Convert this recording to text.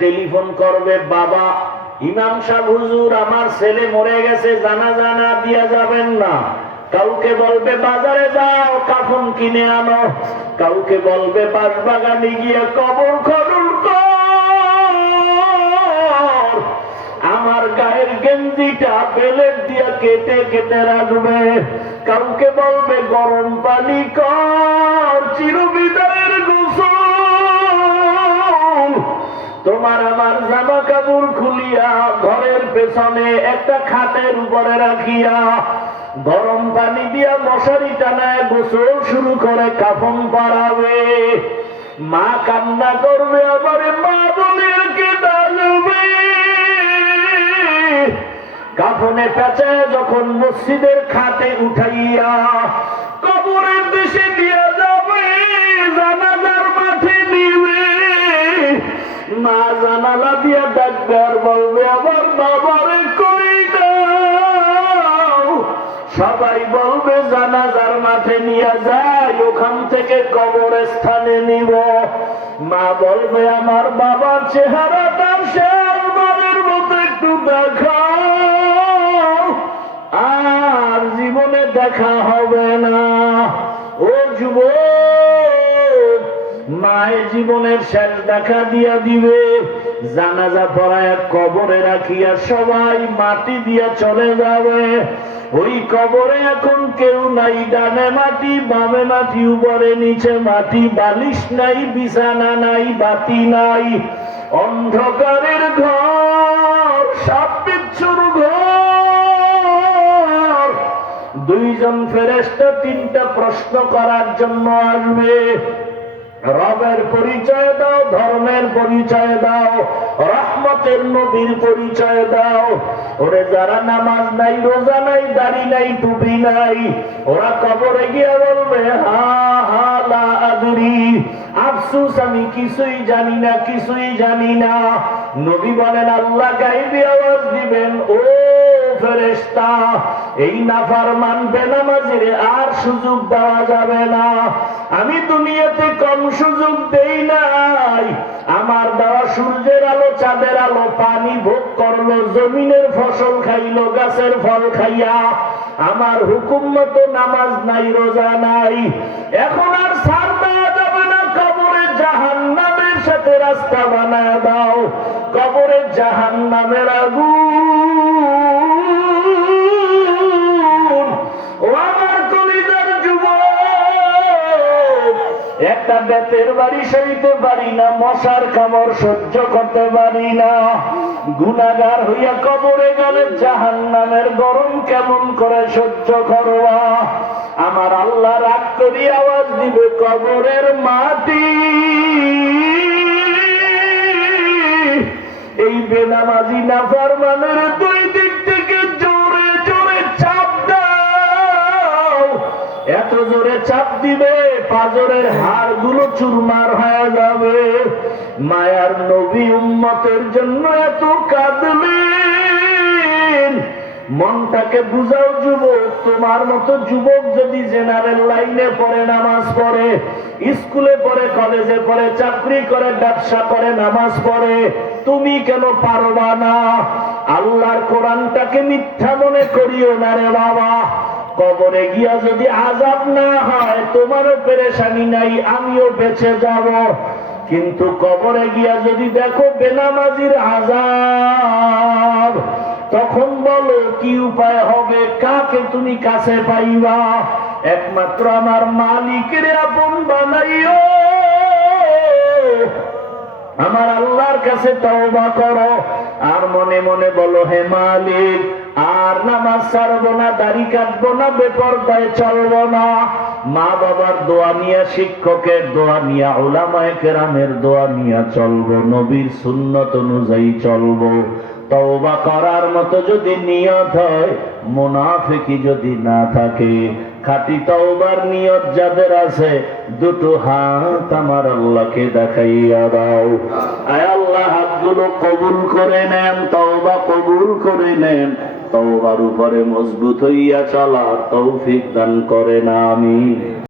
Telephone করবে, বাবা ইমাম সাহেব হুজুর আমার ছেলে মরে গেছে, জানাজা না দিয়া যাবেন না। কাউকে বলবে বাজারে যাও কাফন কিনে আনো, কাউকে বলবে বাঁশবাগানে গিয়ে কবর খনন কর, আমার গায়ের গেঞ্জিটা বেলেট দিয়া কেটে কেটে রাখবে। কাউকে বলবে গরম পানি কর, চিরবিদায়ের গোসল। তোমার আমার জামা কাপড় খুলিয়া ঘরের পেছনে একটা খাটের উপরে রাখিয়া গরম পানি দিয়া মশারি টানায় গোসল শুরু করে কাফন পরাবে। মা কান্না করবে, আবার মা বলে কে ডাকবে। কাফনে পেঁচায় যখন মসজিদের খাটে উঠাইয়া কবরের দেশে দিয়া যাবে, জানাজার মাঠে নিবে, মা জানালা দিয়া ডাকবে আর বলবে আবার বাবারে কই দাও। সবাই বলবে জানাজার মাঠে নিয়ে যায়, ওখান থেকে কবরস্থানে নিব। মা বলবে আমার বাবার চেহারাটা শেষবারের মতো একটু দেখাও, আর জীবনে দেখা হবে না। ও যুবক, মায়ের জীবনের শেষ দেখা দিয়া দিবে। জানাজা পড়ায় কবরে রাখিয়া সবাই মাটি দিয়া চলে যাবে। ওই কবরে এখন কেউ নাই, ডানে মাটি বামে মাটি, উপরে নিচে মাটি, বালিশ নাই, বিছানা নাই, বাতি নাই, অন্ধকারের ঘর, সাপ বিচ্ছুর ঘর। দুইজন ফেরেশতা তিনটা প্রশ্ন করার জন্য আসবে। রবের পরিচয় দাও, ধর্মের পরিচয় দাও, রহমতের নবীর পরিচয় দাও। ওরে যারা নামাজ নাই, রোজা নাই, দাড়ি নাই, টুপি নাই, ওরা কবরে গিয়ে বলবে হা হা লা আদরি, আফসোস আমি কিছুই জানি না, কিছুই জানি না। নবী বলেন আল্লাহ গায়বী আওয়াজ দিবেন, ও ফেরেশতা, এই নাফরমান বেনামাজিরে আর সুযোগ দেওয়া যাবে না। আমি দুনিয়াতে কম সুযোগ দেই নাই, আমার দেওয়া সূর্যের আলো, চাঁদের আলো, পানি ভোগ করলো, জমিনের ফসল খাইলো, গাছের ফল খাইয়া, আমার হুকুম মতো নামাজ নাই, রোজা নাই। এখন আর ছাড় দেওয়া যাবে না, কবরে জাহান্নামের সাথে রাস্তা বানায় দাও, কবরে জাহান্নামের আগুন। ও আমার কলিজার যুবক, একটা বেতের বাড়ি সইতে পারি না, মশার কামড় সহ্য করতে পারি না, গুনাহগার হইয়া কবরে গেলে জাহান্নামের গরম কেমন করে সহ্য করবা। আমার আল্লাহ রাগ করি আওয়াজ দিবে, কবরের মাটি এই বেনামাজি নাফরমানের দুই দিক থেকে জোরে জোরে চাপ দাও। এত জোরে চাপ দিবে পাজরের হাড়গুলো চুরমার হয়ে যাবে। মায়ার নবী উম্মতের জন্য এত কাঁদলেন। মনটাকে বুঝাও যুবক, তোমার মতো যুবক যদি জেনারেল লাইনে পড়ে, নামাজ পড়ে, স্কুলে পড়ে, কলেজে পড়ে, চাকরি করে, ব্যবসা করে, নামাজ পড়ে, তুমি কেন পারবা না? আল্লাহর কোরআনটাকে মিথ্যা মনে করিও না রে বাবা। কবরে গিয়া যদি আযাব না হয়, তোমারও পেরেশানি নাই, আমিও বেঁচে যাব। কিন্তু কবরে গিয়া যদি দেখো বেনামাজির আযাব, তখন বলো কি উপায় হবে, কাকে তুমি কাছে পাইবা? একমাত্র আমার মালিকের আপন বানাইও। আমার আল্লাহর কাছে তওবা করো, আর মনে মনে বলো হে মালিক, আর নামাজ ছাড়বো না, দাড়ি কাটবো না, বেপরদায় চলবো না। মা বাবার দোয়া নিয়া, শিক্ষকের দোয়া নিয়া, উলামায়ে কেরামের দোয়া নিয়া চলবো, নবীর সুন্নত অনুযায়ী চলবো। তওবা করার মতো যদি নিয়ত হয়, মুনাফিকি যদি না থাকে, খাঁটি তওবার নিয়ত যাদের আছে, দুটো হাত আমার আল্লাহকে দেখাইয়া দাও। আয় আল্লাহ, হাতগুলো কবুল করে নেন, তওবা কবুল করে নেন, তওবার উপরে মজবুত হইয়া চলার তৌফিক দান করেন, আমিন।